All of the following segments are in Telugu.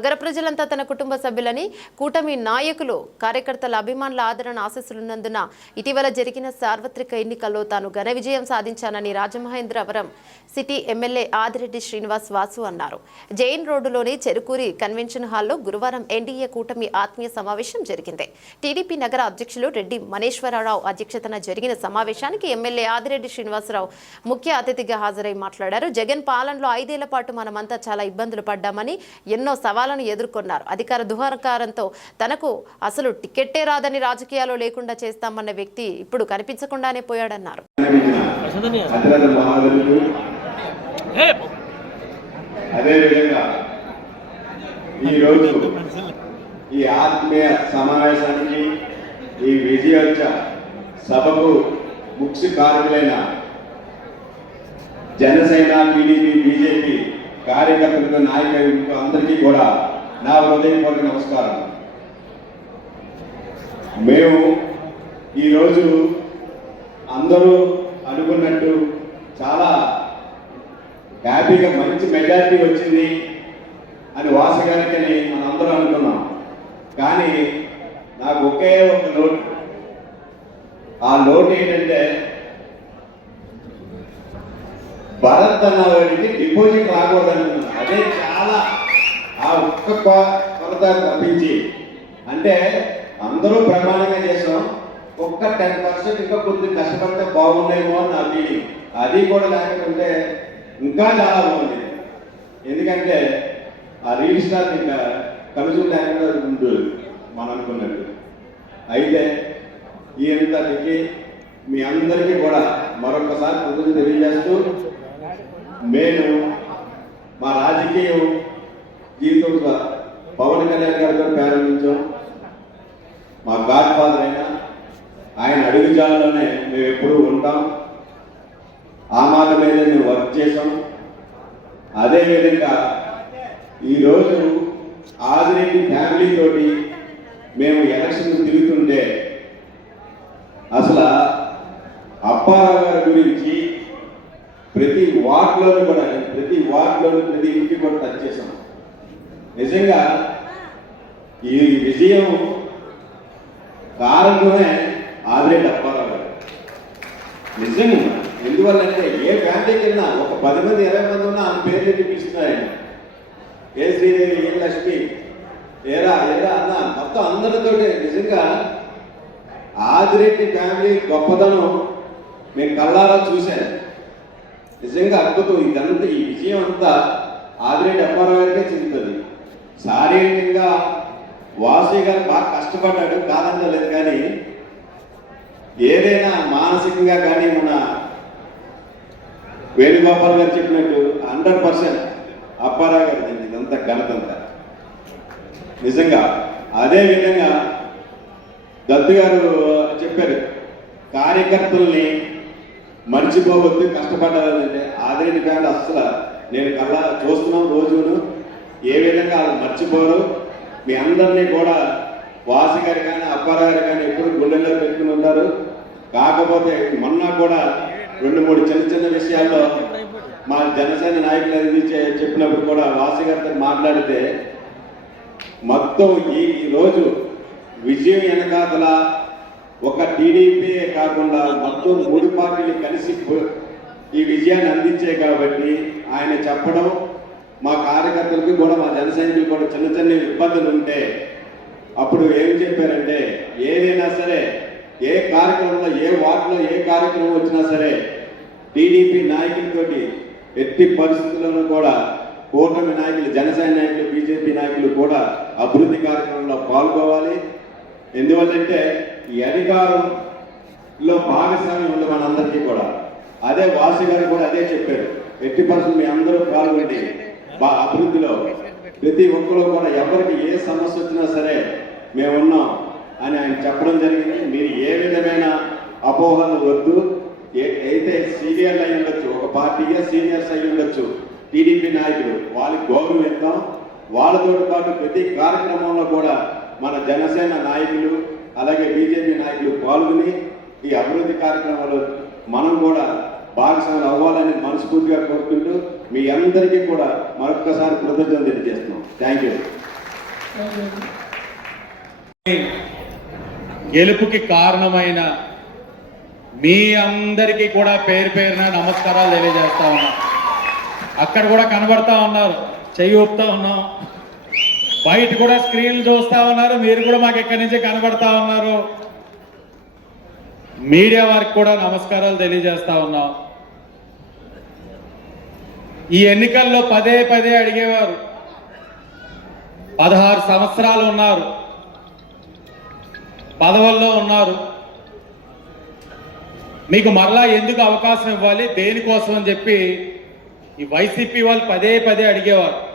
నగర ప్రజలంతా తన కుటుంబ సభ్యులని కూటమి నాయకులు కార్యకర్తల అభిమానుల ఆదరణ ఆశీస్సులున్నందున ఇటీవల జరిగిన సార్వత్రిక ఎన్నికల్లో తాను ఘన విజయం సాధించానని రాజమహేంద్రవరం సిటీ ఎమ్మెల్యే ఆదిరెడ్డి శ్రీనివాస్ వాసు అన్నారు. జైన్ రోడ్డులోని చెరుకూరి కన్వెన్షన్ హాల్లో గురువారం ఎన్డీఏ కూటమి ఆత్మీయ సమావేశం జరిగింది. టీడీపీ నగర అధ్యక్షులు రెడ్డి మనేశ్వరరావు అధ్యక్షతన జరిగిన సమావేశానికి ఎమ్మెల్యే ఆదిరెడ్డి శ్రీనివాసరావు ముఖ్య అతిథిగా హాజరై మాట్లాడారు. జగన్ పాలనలో ఐదేళ్ళ పాటు మనమంతా చాలా ఇబ్బందులు పడ్డామని ఎన్నో సవాళ్ళను ఎదుర్కొన్నారు. అధికార దుహకారంతో తనకు అసలు టికెట్టే రాదని రాజకీయాల్లో లేకుండా చేస్తామన్న వ్యక్తి ఇప్పుడు కనిపించకుండానే పోయాడన్నారు. అదేవిధంగా ఈరోజు ఈ ఆత్మీయ సమావేశానికి ఈ విజయోత్సవ సభకు ముఖ్య కారకులైన జనసేన టీడీపీ బీజేపీ కార్యకర్తలకు నాయకులకు అందరికీ కూడా నా హృదయపూర్వక నమస్కారం. మేము ఈరోజు అందరూ అనుకున్నట్టు చాలా హ్యాపీగా మంచి మెజారిటీ వచ్చింది అని వాసగానికని మనం అందరూ అనుకున్నాం. కానీ నాకు ఒకే ఒక లోటు. ఆ లోటు ఏంటంటే భరత్ అన్న డిపాజిట్ రాకూడదనుకున్నాను అదే చాలా ఆ ఒక్క కొ- కొరత తప్పించి. అంటే అందరూ ప్రమాణంగా చేసాం. ఒక్క టెన్ పర్సెంట్ ఇంకా కొద్దిగా కష్టపడితే బాగుండేమో అని నా ఫీలింగ్ అది కూడా లేకపోతే ఇంకా చాలా బాగుంది ఎందుకంటే ఆ రీల్ స్టార్ ఇంకా కలుసు లేకుండా ఉంటుంది మనం అనుకున్నట్టు. అయితే ఈ అంతటికి మీ అందరికీ కూడా మరొకసారి కృతజ్ఞత తెలియజేస్తూ నేను మా రాజకీయం జీవితంలో పవన్ కళ్యాణ్ గారితో ప్రారంభించాం. మా గాడ్ ఫాదర్ అయినా ఆయన అడుగుజాలలోనే మేము ఎప్పుడూ ఉంటాం. ఆ మాట మీద మేము వర్క్ చేసాం అదేవిధంగా ఈరోజు ఆదిరెడ్డి ఫ్యామిలీ తోటి మేము ఎలక్షన్ తిరుగుతుంటే అసలు అప్పారావు గారి గురించి ప్రతి వార్డులోనూ కూడా ప్రతి వార్డులోనూ ప్రతి ఇంటికి కూడా టచ్ చేశాం నిజంగా ఈ విజయం కారణమే ఆదిరెడ్డి అప్పారావు గారు నిజంగా ఎందువల్లంటే ఏ ఫ్యామిలీకి వెళ్ళినా ఒక పది మంది ఇరవై మంది ఉన్నా ఆ పేర్లు పిలుస్తున్నారు ఆయన ఏ శ్రీదేవి ఏ లక్ష్మి ఏరా ఏరా అన్న మొత్తం అందరితోటి నిజంగా ఆదిరెడ్డి ఫ్యామిలీ గొప్పదనం మేము కళ్ళారా చూశాను. నిజంగా అద్భుతం. ఇదంతా ఈ విజయం అంతా ఆదిరెడ్డి అప్పారావు గారికే చెందుతుంది. శారీరకంగా వాసు గారు బాగా కష్టపడ్డాడు కాదనలేదు కానీ ఏదైనా మానసికంగా కానీ మన వేణుగోపాల్ గారు చెప్పినట్టు హండ్రెడ్ పర్సెంట్ అప్పారావు గారు ఇదంతా ఘనతంతా. నిజంగా అదే విధంగా దత్తు గారు చెప్పారు కార్యకర్తల్ని మర్చిపోవద్దు కష్టపడాలంటే. ఆదరణ బ్యాండ్ అస్సలు. నేను కళ్ళ చూస్తున్నాం రోజును. ఏ విధంగా వాళ్ళు మర్చిపోరు? మీ అందరినీ కూడా వాసి గారు కానీ అప్పారావు గారు కానీ ఎప్పుడు గుండెల్లో పెట్టుకుని ఉంటారు. కాకపోతే మొన్న కూడా రెండు మూడు చిన్న చిన్న విషయాల్లో మా జనసేన నాయకులు అది చెప్పినప్పుడు కూడా వాసి గారితో మాట్లాడితే మొత్తం ఈ ఈ రోజు విజయం వెనకాతల ఒక టీడీపీ కాకుండా మొత్తం మూడు పార్టీలు కలిసి ఈ విజయాన్ని అందించే కాబట్టి ఆయన చెప్పడం మా కార్యకర్తలకి కూడా మా జన సైనికులు కూడా చిన్న చిన్న ఇబ్బందులు ఉంటే అప్పుడు ఏం చెప్పారంటే ఏదైనా సరే ఏ కార్యక్రమంలో ఏ వార్డులో ఏ కార్యక్రమం వచ్చినా సరే టీడీపీ నాయకులతోటి ఎట్టి పరిస్థితులను కూడా కూటమి నాయకులు జనసేన నాయకులు బీజేపీ నాయకులు కూడా అభివృద్ధి కార్యక్రమంలో పాల్గొవాలి. ఎందువల్లంటే ఈ అధికారంలో భాగస్వామ్యం ఉంది మనందరికీ కూడా. అదే వాసు గారు కూడా అదే చెప్పారు. ఎట్టి పరిస్థితులు మీ అందరూ పాల్గొండి. బా అభివృద్ధిలో ప్రతి ఒక్కరు కూడా ఎవరికి ఏ సమస్య వచ్చినా సరే మేము ఉన్నాం అని ఆయన చెప్పడం జరిగింది. మీరు ఏ విధమైన అపోహలు వద్దు. ఏ- అయితే సీనియర్లు అయి ఉండొచ్చు ఒక పార్టీగా సీనియర్స్ అయి ఉండొచ్చు టీడీపీ నాయకులు వాళ్ళకి గౌరవం ఇద్దాం. వాళ్ళతో పాటు ప్రతి కార్యక్రమంలో కూడా మన జనసేన నాయకులు అలాగే బీజేపీ నాయకులు పాల్గొని ఈ అభివృద్ధి కార్యక్రమాలు మనం కూడా భాగస్వాములు అవ్వాలని మనస్ఫూర్తిగా కోరుకుంటూ మీ అందరికీ కూడా మరొక్కసారి కృతజ్ఞతలు తెలియజేస్తున్నాం. థ్యాంక్ యూ గెలుపుకి కారణమైన మీ అందరికీ కూడా పేరు పేరున నమస్కారాలు తెలియజేస్తా ఉన్నా. అక్కడ కూడా కనబడతా ఉన్నారు. చెయ్యి ఊపుతా ఉన్నాం. బయట కూడా స్క్రీన్లు చూస్తా ఉన్నారు. మీరు కూడా మాకు ఎక్కడి నుంచి కనబడతా ఉన్నారు. మీడియా వారికి కూడా నమస్కారాలు తెలియజేస్తా ఉన్నాం. ఈ ఎన్నికల్లో పదే పదే అడిగేవారు. పదహారు సంవత్సరాలు ఉన్నారు. పదవుల్లో ఉన్నారు. మీకు మరలా ఎందుకు అవకాశం ఇవ్వాలి? దేనికోసం అని చెప్పి ఈ వైసీపీ వాళ్ళు పదే పదే అడిగేవారు.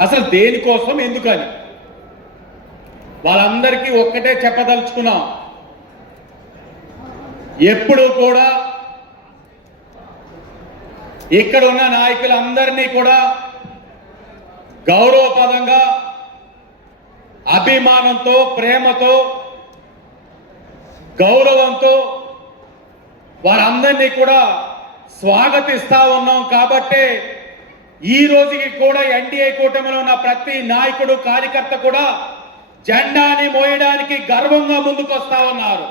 అసలు దేనికోసం ఎందుకని? వాళ్ళందరికీ ఒక్కటే చెప్పదలుచుకున్నాం. ఎప్పుడు కూడా ఇక్కడ ఉన్న నాయకులందరినీ కూడా గౌరవపదంగా అభిమానంతో ప్రేమతో గౌరవంతో వారందరినీ కూడా స్వాగతిస్తా ఉన్నాం కాబట్టే ఈ రోజుకి కూడా ఎన్డీఏ కూటమిలో ఉన్న ప్రతి నాయకుడు కార్యకర్త కూడా జెండాని మోయడానికి గర్వంగా ముందుకొస్తా ఉన్నారు.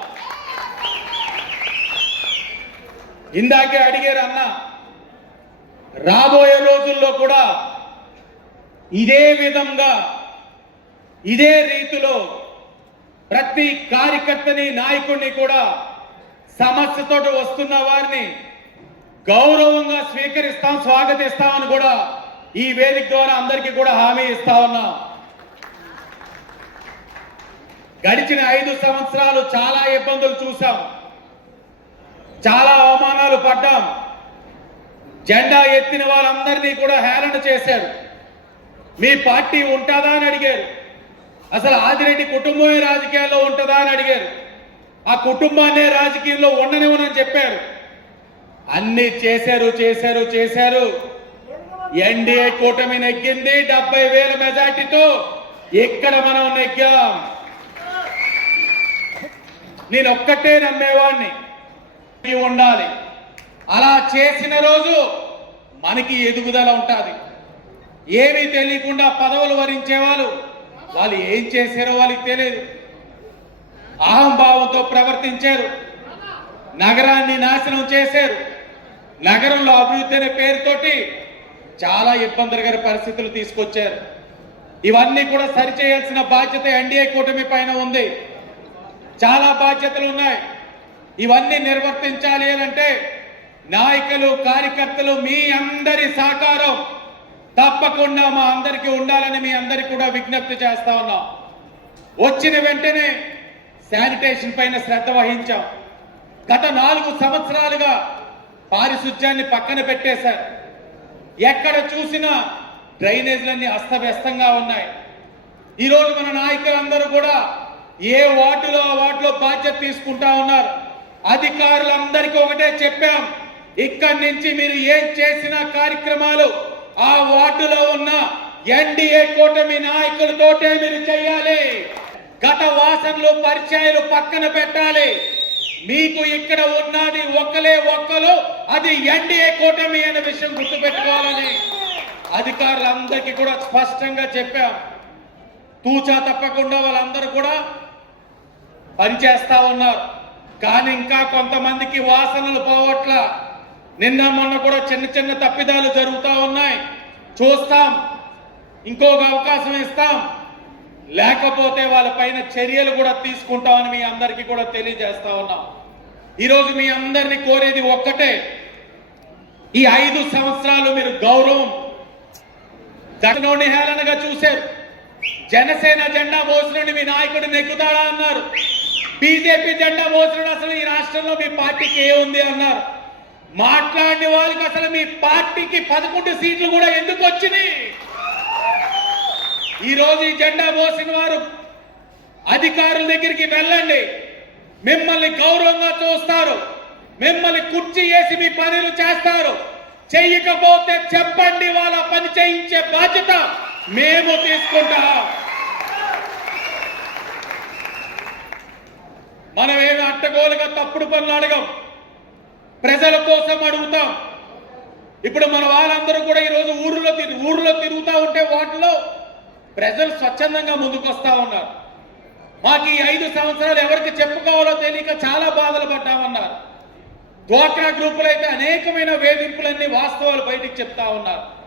ఇందాకే అడిగారు అన్న రాబోయే రోజుల్లో కూడా ఇదే విధంగా ఇదే రీతిలో ప్రతి కార్యకర్తని నాయకుడిని కూడా సమస్యతో వస్తున్న వారిని గౌరవంగా స్వీకరిస్తాం స్వాగతిస్తామని కూడా ఈ వేదిక ద్వారా అందరికీ కూడా హామీ ఇస్తా ఉన్నాం. గడిచిన ఐదు సంవత్సరాలు చాలా ఇబ్బందులు చూసాం చాలా అవమానాలు పడ్డాం. జెండా ఎత్తిన వాళ్ళందరినీ కూడా హేళన చేశారు. మీ పార్టీ ఉంటుందా అని అడిగారు. అసలు ఆదిరెడ్డి కుటుంబమే రాజకీయాల్లో ఉంటుందా అని అడిగారు. ఆ కుటుంబాన్నే రాజకీయంలో ఉండనివ్వనని చెప్పారు. అన్ని చేశారు చేశారు చేశారు. ఎన్డీఏ కూటమి నెగ్గింది డెబ్బై వేల మెజార్టీతో ఇక్కడ మనం నెగ్గాం. నేను ఒక్కటే నమ్మేవాడిని ఉండాలి. అలా చేసిన రోజు మనకి ఎదుగుదల ఉంటుంది. ఏమీ తెలియకుండా పదవులు వరించే వాళ్ళు వాళ్ళు ఏం చేశారో వాళ్ళకి తెలియదు. అహంభావంతో ప్రవర్తించారు. నగరాన్ని నాశనం చేశారు. నగరంలో అభివృద్ధి అనే పేరుతోటి చాలా ఇబ్బందికర పరిస్థితులు తీసుకొచ్చారు. ఇవన్నీ కూడా సరిచేయాల్సిన బాధ్యత ఎన్డీఏ కూటమి పైన ఉంది. చాలా బాధ్యతలు ఉన్నాయి. ఇవన్నీ నిర్వర్తించాలి అని అంటే నాయకులు కార్యకర్తలు మీ అందరి సహకారం తప్పకుండా మా అందరికీ ఉండాలని మీ అందరికి కూడా విజ్ఞప్తి చేస్తా ఉన్నాం. వచ్చిన వెంటనే శానిటేషన్ పైన శ్రద్ధ వహించాం. గత నాలుగు సంవత్సరాలుగా పారిశుధ్యాన్ని పక్కన పెట్టేశారు. ఎక్కడ చూసినా డ్రైనేజ్లన్నీ అస్తవ్యస్తంగా ఉన్నాయి. ఈరోజు మన నాయకులందరూ కూడా ఏ వార్డులో ఆ వార్డులో బాధ్యత తీసుకుంటా ఉన్నారు. అధికారులందరికీ ఒకటే చెప్పాం ఇక్కడి నుంచి మీరు ఏం చేసిన కార్యక్రమాలు ఆ వార్డులో ఉన్న ఎన్డీఏ కూటమి నాయకులతోటే మీరు చేయాలి. గత వాసనలు పరిచయాలు పక్కన పెట్టాలి. మీకు ఇక్కడ ఉన్నది ఒక్కలే ఒక్కలు అది ఎన్డీఏ కూటమి అనే విషయం గుర్తుపెట్టుకోవాలని అధికారులందరికీ కూడా స్పష్టంగా చెప్పాం. తూచా తప్పకుండా వాళ్ళందరూ కూడా పనిచేస్తా ఉన్నారు. కానీ ఇంకా కొంతమందికి వాసనలు పోవట్ల. నిన్న మొన్న కూడా చిన్న చిన్న తప్పిదాలు జరుగుతూ ఉన్నాయి. చూస్తాం. ఇంకొక అవకాశం ఇస్తాం. లేకపోతే వాళ్ళ పైన చర్యలు కూడా తీసుకుంటామని మీ అందరికీ కూడా తెలియజేస్తా ఉన్నాం. ఈరోజు మీ అందరినీ కోరేది ఒక్కటే. ఈ ఐదు సంవత్సరాలు మీరు గౌరవం జగనోని హేళనగా చూశారు. జనసేన జెండా మోసినోని మీ నాయకుడు నెగ్గుతాడా అన్నారు. బీజేపీ జెండా మోసినోడు అసలు ఈ రాష్ట్రంలో మీ పార్టీకి ఏముంది అన్నారు. మాట్లాడిన వాళ్ళకి అసలు మీ పార్టీకి పదకొండు సీట్లు కూడా ఎందుకు వచ్చినాయి? ఈరోజు ఈ జెండా మోసిన వారు అధికారుల దగ్గరికి వెళ్ళండి. మిమ్మల్ని గౌరవంగా చూస్తారు. మిమ్మల్ని కుర్చీ వేసి మీ పనులు చేస్తారు. చెయ్యకపోతే చెప్పండి వాళ్ళ పని చేయించే బాధ్యత మేము తీసుకుంటాం. మనం ఏదో అట్టగోలుగా తప్పుడు పనులు అడగం. ప్రజల కోసం అడుగుతాం. ఇప్పుడు మన వాళ్ళందరూ కూడా ఈరోజు ఊర్లో తిరిగి ఊర్లో తిరుగుతూ ఉంటే వాటిలో ప్రజలు స్వచ్ఛందంగా ముందుకొస్తా ఉన్నారు. మాకు ఈ ఐదు సంవత్సరాలు ఎవరికి చెప్పుకోవాలో తెలియక చాలా బాధలు పడ్డామన్నారు. డ్వాక్రా గ్రూపులు అయితే అనేకమైన వేధింపులన్నీ వాస్తవాలు బయటికి చెప్తా ఉన్నారు.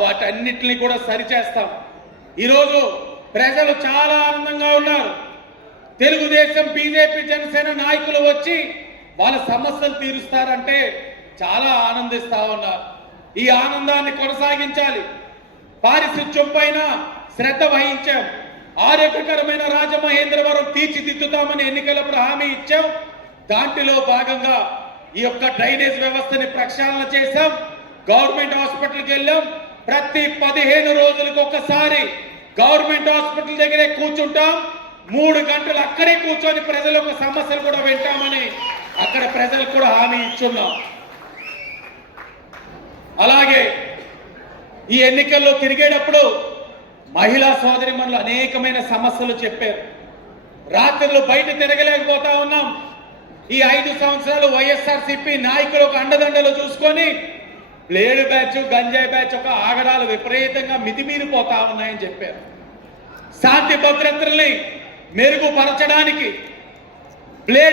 వాటన్నిటిని కూడా సరిచేస్తాం. ఈరోజు ప్రజలు చాలా ఆనందంగా ఉన్నారు. తెలుగుదేశం బీజేపీ జనసేన నాయకులు వచ్చి వాళ్ళ సమస్యలు తీరుస్తారంటే చాలా ఆనందిస్తా ఉన్నారు. ఈ ఆనందాన్ని కొనసాగించాలి. పారిశుధ్యం పైన శ్రద్ధ వహించాం. ఆరోగ్యకరమైన రాజమహేంద్రవరం తీర్చిదిద్దుతామని ఎన్నికలప్పుడు హామీ ఇచ్చాం. దాంట్లో భాగంగా ఈ యొక్క డ్రైనేజ్ వ్యవస్థని ప్రక్షాళన చేశాం. గవర్నమెంట్ హాస్పిటల్కి వెళ్ళాం. ప్రతి పదిహేను రోజులకు ఒకసారి గవర్నమెంట్ హాస్పిటల్ దగ్గరే కూర్చుంటాం. మూడు గంటలు అక్కడే కూర్చొని ప్రజల యొక్క సమస్యలు కూడా వింటామని అక్కడ ప్రజలకు కూడా హామీ ఇచ్చున్నాం. అలాగే ఈ ఎన్నికల్లో తిరిగేటప్పుడు మహిళా సోదరిమణులు అనేకమైన సమస్యలు చెప్పారు. రాత్రులు బయట తిరగలేకపోతా ఉన్నాం. ఈ ఐదు సంవత్సరాలు వైఎస్ఆర్సీపీ నాయకులు ఒక అండదండలు చూసుకొని ప్లేడు బ్యాచ్ గంజాయి బ్యాచ్ ఒక ఆగడాలు విపరీతంగా మితిమీరిపోతా ఉన్నాయని చెప్పారు. శాంతి భద్రతల్ని మెరుగుపరచడానికి ప్లేడ్